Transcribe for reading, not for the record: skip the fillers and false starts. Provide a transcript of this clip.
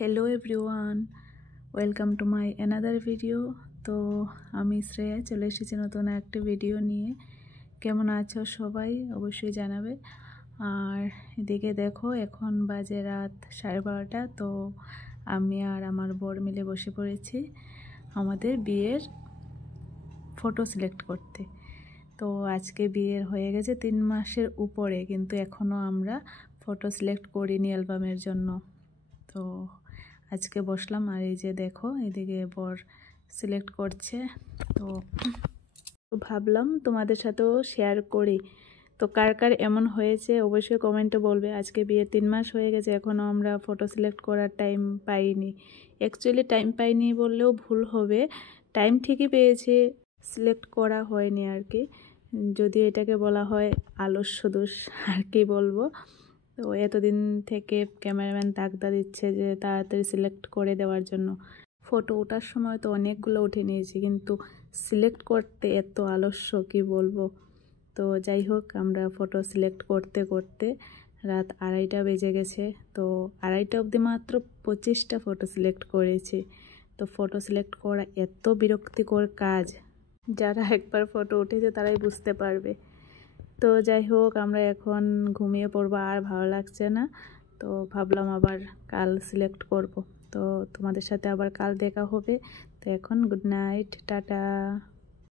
Hello everyone, welcome to my another video. তো আমি শ্রেয়া চলে এসেছি নতুন একটা ভিডিও নিয়ে। কেমন আছো সবাই অবশ্যই জানাবে। আর এদিকে দেখো এখন বাজে রাত 12:30। তো আমি আর আমার বর মিলে বসে পড়েছি আমাদের বিয়ের ফটো সিলেক্ট করতে। তো আজকে বিয়ের হয়ে গেছে 3 মাসের উপরে, কিন্তু এখনও আমরা ফটো সিলেক্ট করিনি অ্যালবামের জন্য। তো আজকে বসলাম আর এই যে দেখো এদিকে বর সিলেক্ট করছে। তো ভাবলাম তোমাদের সাথেও শেয়ার করি। তো কার কার এমন হয়েছে অবশ্যই কমেন্টে বলবে। আজকে বিয়ের 3 মাস হয়ে গেছে, এখনও আমরা ফটো সিলেক্ট করার টাইম পাইনি। অ্যাকচুয়ালি টাইম পাইনি বললেও ভুল হবে, টাইম ঠিকই পেয়েছি, সিলেক্ট করা হয়নি আর কি। যদিও এটাকে বলা হয় আলস্য দোষ, আর কি বলবো। তো এতদিন থেকে ক্যামেরাম্যান তাগদা দিচ্ছে যে তাড়াতাড়ি সিলেক্ট করে দেওয়ার জন্য। ফটো ওঠার সময় তো অনেকগুলো উঠে নিয়েছি, কিন্তু সিলেক্ট করতে এত আলস্য কি বলবো। তো যাই হোক, আমরা ফটো সিলেক্ট করতে করতে রাত 2:30 বেজে গেছে। তো 2:30 অবধি মাত্র 25টা ফটো সিলেক্ট করেছি। তো ফটো সিলেক্ট করা এত বিরক্তিকর কাজ, যারা একবার ফটো উঠেছে তারাই বুঝতে পারবে। তো যাই হোক, আমরা এখন ঘুমিয়ে পড়বো, আর ভালো লাগছে না। তো ভাবলাম আবার কাল সিলেক্ট করব। তো তোমাদের সাথে আবার কাল দেখা হবে। তো এখন গুড নাইট, টাটা।